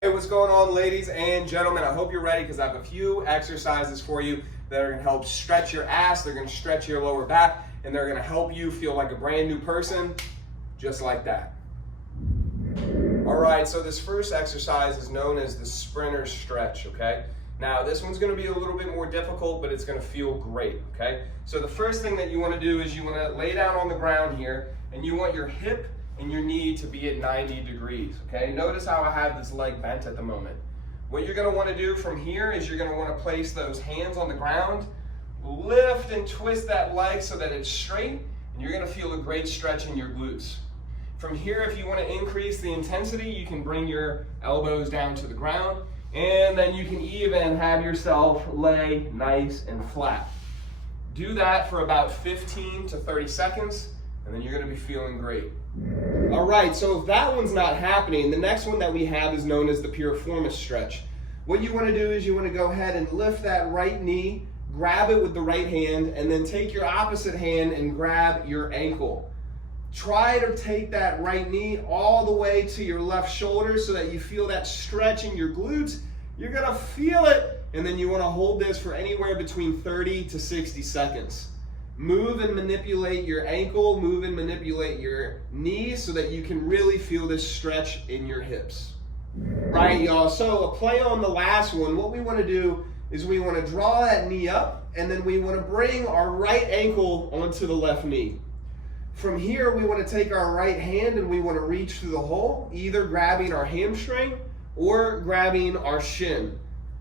Hey, what's going on, ladies and gentlemen? I hope you're ready because I have a few exercises for you that are going to help stretch your ass, they're going to stretch your lower back, and they're going to help you feel like a brand new person, just like that. All right, so this first exercise is known as the sprinter stretch, okay? Now, this one's going to be a little bit more difficult, but it's going to feel great, okay? So the first thing that you want to do is you want to lay down on the ground here, and you want your hip and your knee to be at 90 degrees, okay? Notice how I have this leg bent at the moment. What you're gonna wanna do from here is you're gonna wanna place those hands on the ground, lift and twist that leg so that it's straight, and you're gonna feel a great stretch in your glutes. From here, if you wanna increase the intensity, you can bring your elbows down to the ground, and then you can even have yourself lay nice and flat. Do that for about 15 to 30 seconds, and then you're gonna be feeling great. All right, so if that one's not happening, the next one that we have is known as the Piriformis Stretch. What you want to do is you want to go ahead and lift that right knee, grab it with the right hand, and then take your opposite hand and grab your ankle. Try to take that right knee all the way to your left shoulder so that you feel that stretch in your glutes. You're gonna feel it, and then you want to hold this for anywhere between 30 to 60 seconds. Move and manipulate your ankle, move and manipulate your knee so that you can really feel this stretch in your hips. Right, y'all, so a play on the last one, what we want to do is we want to draw that knee up, and then we want to bring our right ankle onto the left knee. From here, we want to take our right hand and we want to reach through the hole, either grabbing our hamstring or grabbing our shin.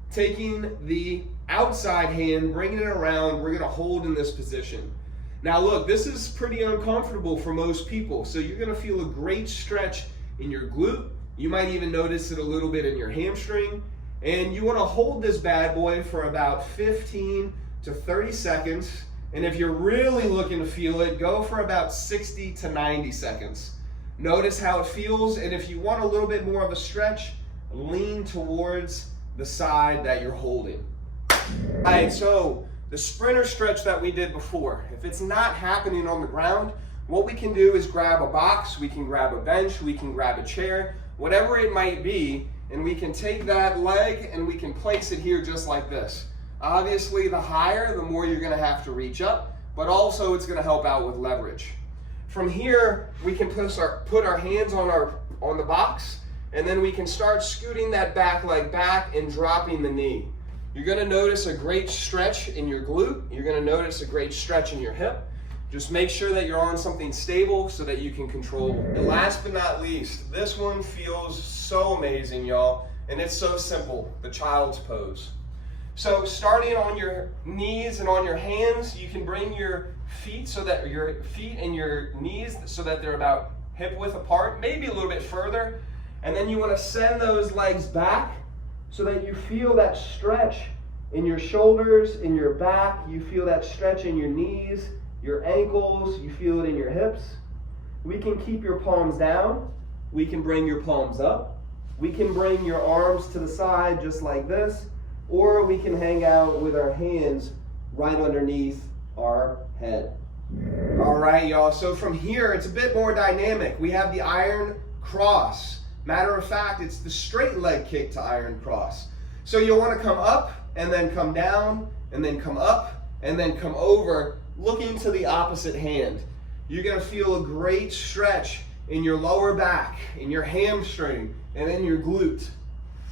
Taking the outside hand, bringing it around, we're gonna hold in this position. Now look, this is pretty uncomfortable for most people, so you're gonna feel a great stretch in your glute. You might even notice it a little bit in your hamstring, and you wanna hold this bad boy for about 15 to 30 seconds, and if you're really looking to feel it, go for about 60 to 90 seconds. Notice how it feels, and if you want a little bit more of a stretch, lean towards the side that you're holding. All right, so the sprinter stretch that we did before, if it's not happening on the ground, what we can do is grab a box, we can grab a bench, we can grab a chair, whatever it might be, and we can take that leg and we can place it here just like this. Obviously, the higher, the more you're gonna have to reach up, but also it's gonna help out with leverage. From here, we can put our hands on the box, and then we can start scooting that back leg back and dropping the knee. You're gonna notice a great stretch in your glute. You're gonna notice a great stretch in your hip. Just make sure that you're on something stable so that you can control. And last but not least, this one feels so amazing, y'all, and it's so simple, the child's pose. So starting on your knees and on your hands, you can bring your feet and your knees so that they're about hip width apart, maybe a little bit further. And then you want to send those legs back so that you feel that stretch in your shoulders, in your back. You feel that stretch in your knees, your ankles. You feel it in your hips. We can keep your palms down. We can bring your palms up. We can bring your arms to the side just like this. Or we can hang out with our hands right underneath our head. All right, y'all. So from here, it's a bit more dynamic. We have the iron cross. Matter of fact, it's the straight leg kick to iron cross. So you'll want to come up and then come down and then come up and then come over, looking to the opposite hand. You're going to feel a great stretch in your lower back, in your hamstring, and in your glute.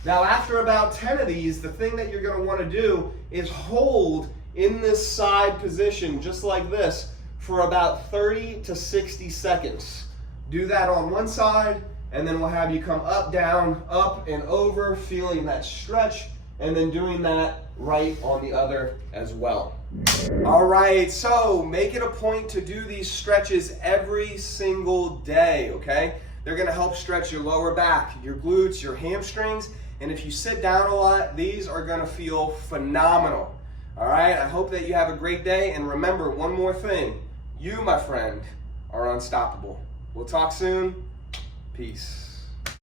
Now after about 10 of these, the thing that you're going to want to do is hold in this side position just like this for about 30 to 60 seconds. Do that on one side, and then we'll have you come up, down, up, and over, feeling that stretch, and then doing that right on the other as well. All right, so make it a point to do these stretches every single day, okay? They're gonna help stretch your lower back, your glutes, your hamstrings, and if you sit down a lot, these are gonna feel phenomenal. All right, I hope that you have a great day, and remember one more thing. You, my friend, are unstoppable. We'll talk soon. Peace.